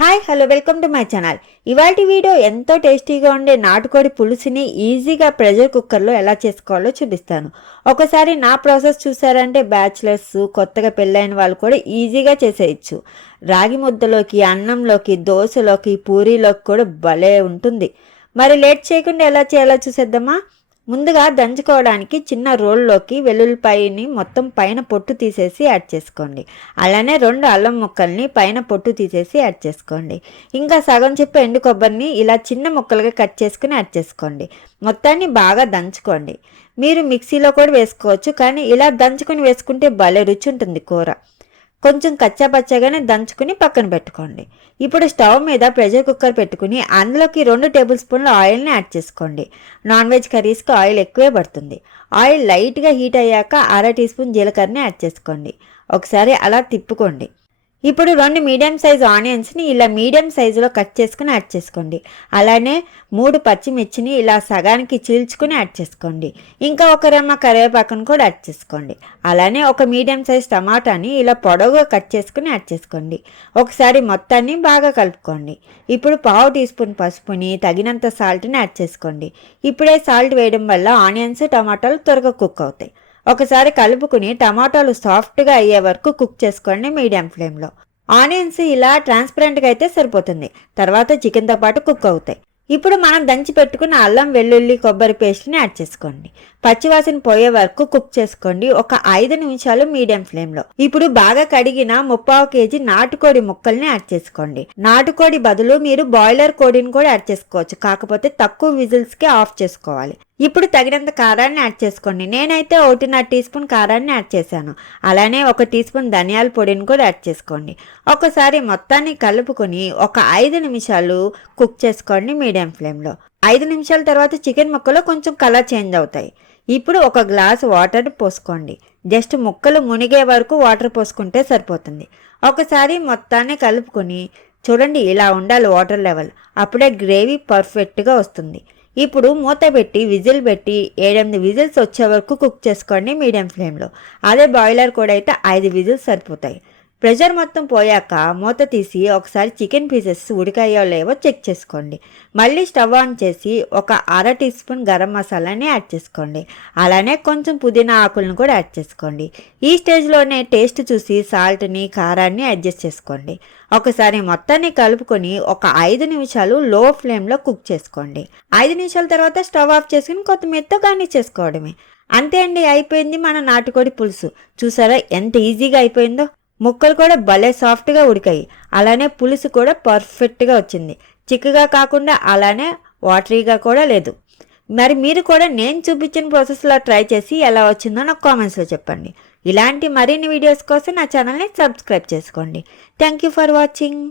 Hi hello welcome to my channel ఇవాటి video ఎంతో టేస్టీగా ఉండే నాటుకోడి పులుసుని ఈజీగా ప్రెషర్ కుక్కర్లో ఎలా చేసుకోవాలో చూపిస్తాను. ఒకసారి నా ప్రాసెస్ చూసారంటే బ్యాచిలర్స్ కొత్తగా పెళ్ళైన వాళ్ళు కూడా ఈజీగా చేసేయచ్చు. రాగి ముద్దలోకి అన్నంలోకి దోశలోకి పూరీలోకి కూడా భలే ఉంటుంది. మరి లేట్ చేయకుండా ఎలా చేయాలో చూసేద్దామా? ముందుగా దంచుకోవడానికి చిన్న రోల్లోకి వెల్లుల్లిపాయని మొత్తం పైన పొట్టు తీసేసి యాడ్ చేసుకోండి. అలానే రెండు అల్లం ముక్కల్ని పైన పొట్టు తీసేసి యాడ్ చేసుకోండి. ఇంకా సగం చెప్పి ఎండు కొబ్బరిని ఇలా చిన్న ముక్కలుగా కట్ చేసుకుని యాడ్ చేసుకోండి. మొత్తాన్ని బాగా దంచుకోండి. మీరు మిక్సీలో కూడా వేసుకోవచ్చు కానీ ఇలా దంచుకొని వేసుకుంటే భలే రుచి ఉంటుంది కూర. కొంచెం కచ్చాపచ్చాగానే దంచుకుని పక్కన పెట్టుకోండి. ఇప్పుడు స్టవ్ మీద ప్రెషర్ కుక్కర్ పెట్టుకుని అందులోకి రెండు టేబుల్ స్పూన్ల ఆయిల్ని యాడ్ చేసుకోండి. నాన్ వెజ్ కర్రీస్కి ఆయిల్ ఎక్కువే పడుతుంది. ఆయిల్ లైట్గా హీట్ అయ్యాక అర టీ స్పూన్ జీలకర్రని యాడ్ చేసుకోండి. ఒకసారి అలా తిప్పుకోండి. ఇప్పుడు రెండు మీడియం సైజు ఆనియన్స్ని ఇలా మీడియం సైజులో కట్ చేసుకుని యాడ్ చేసుకోండి. అలానే మూడు పచ్చిమిర్చిని ఇలా సగానికి చీల్చుకుని యాడ్ చేసుకోండి. ఇంకా ఒక రెమ్మ కరివేపాకును కూడా యాడ్ చేసుకోండి. అలానే ఒక మీడియం సైజ్ టమాటాని ఇలా పొడవుగా కట్ చేసుకుని యాడ్ చేసుకోండి. ఒకసారి మొత్తాన్ని బాగా కలుపుకోండి. ఇప్పుడు పావు టీ స్పూన్ పసుపుని తగినంత సాల్ట్ని యాడ్ చేసుకోండి. ఇప్పుడే సాల్ట్ వేయడం వల్ల ఆనియన్స్ టమాటాలు త్వరగా కుక్ అవుతాయి. ఒకసారి కలుపుకుని టమాటాలు సాఫ్ట్గా అయ్యే వరకు కుక్ చేసుకోండి మీడియం ఫ్లేమ్లో. ఆనియన్స్ ఇలా ట్రాన్స్పరెంట్గా అయితే సరిపోతుంది. తర్వాత చికెన్తో పాటు కుక్ అవుతాయి. ఇప్పుడు మనం దంచి పెట్టుకున్న అల్లం వెల్లుల్లి కొబ్బరి పేస్ట్ని యాడ్ చేసుకోండి. పచ్చివాసన పోయే వరకు కుక్ చేసుకోండి. ఒక ఐదు నిమిషాలు మీడియం ఫ్లేమ్లో ఇప్పుడు బాగా కడిగిన ముప్పావు కేజీ నాటుకోడి ముక్కల్ని యాడ్ చేసుకోండి. నాటుకోడి బదులు మీరు బాయిలర్ కోడిని కూడా యాడ్ చేసుకోవచ్చు. కాకపోతే తక్కువ విజిల్స్కి ఆఫ్ చేసుకోవాలి. ఇప్పుడు తగినంత కారాన్ని యాడ్ చేసుకోండి. నేనైతే ఒకటిన్నర టీ స్పూన్ కారాన్ని యాడ్ చేశాను. అలానే ఒక టీ స్పూన్ ధనియాల పొడిని కూడా యాడ్ చేసుకోండి. ఒకసారి మొత్తాన్ని కలుపుకొని ఒక ఐదు నిమిషాలు కుక్ చేసుకోండి మీడియం ఫ్లేమ్లో ఐదు నిమిషాల తర్వాత చికెన్ ముక్కలు కొంచెం కలర్ చేంజ్ అవుతాయి. ఇప్పుడు ఒక గ్లాస్ వాటర్ పోసుకోండి. జస్ట్ ముక్కలు మునిగే వరకు వాటర్ పోసుకుంటే సరిపోతుంది. ఒకసారి మొత్తాన్ని కలుపుకొని చూడండి ఇలా ఉండాలి వాటర్ లెవెల్. అప్పుడే గ్రేవీ పర్ఫెక్ట్గా వస్తుంది. ఇప్పుడు మూత పెట్టి విజిల్ పెట్టి ఏడెనిమిది విజిల్స్ వచ్చే వరకు కుక్ చేసుకోండి మీడియం ఫ్లేమ్లో. అదే బాయిలర్ కూడా అయితే ఐదు విజిల్స్ సరిపోతాయి. ప్రెషర్ మొత్తం పోయాక మూత తీసి ఒకసారి చికెన్ పీసెస్ ఉడికాయో లేవో చెక్ చేసుకోండి. మళ్ళీ స్టవ్ ఆన్ చేసి ఒక అర టీ స్పూన్ గరం మసాలాని యాడ్ చేసుకోండి. అలానే కొంచెం పుదీనా ఆకులను కూడా యాడ్ చేసుకోండి. ఈ స్టేజ్లోనే టేస్ట్ చూసి సాల్ట్ని కారాన్ని అడ్జస్ట్ చేసుకోండి. ఒకసారి మొత్తాన్ని కలుపుకొని ఒక ఐదు నిమిషాలు లో ఫ్లేమ్లో కుక్ చేసుకోండి. ఐదు నిమిషాల తర్వాత స్టవ్ ఆఫ్ చేసుకుని కొత్తిమీరతో గార్నిష్ చేసుకోవడమే. అంతే అండి అయిపోయింది మన నాటుకోడి పులుసు. చూసారా ఎంత ఈజీగా అయిపోయిందో? ముక్కలు కూడా భలే సాఫ్ట్గా ఉడికాయి. అలానే పులుసు కూడా పర్ఫెక్ట్గా వచ్చింది. చిక్కగా కాకుండా అలానే వాటరీగా కూడా లేదు. మరి మీరు కూడా నేను చూపించిన ప్రాసెస్లో ట్రై చేసి ఎలా వచ్చిందో నాకు కామెంట్స్లో చెప్పండి. ఇలాంటి మరిన్ని వీడియోస్ కోసం నా ఛానల్ని సబ్స్క్రైబ్ చేసుకోండి. Thank you for watching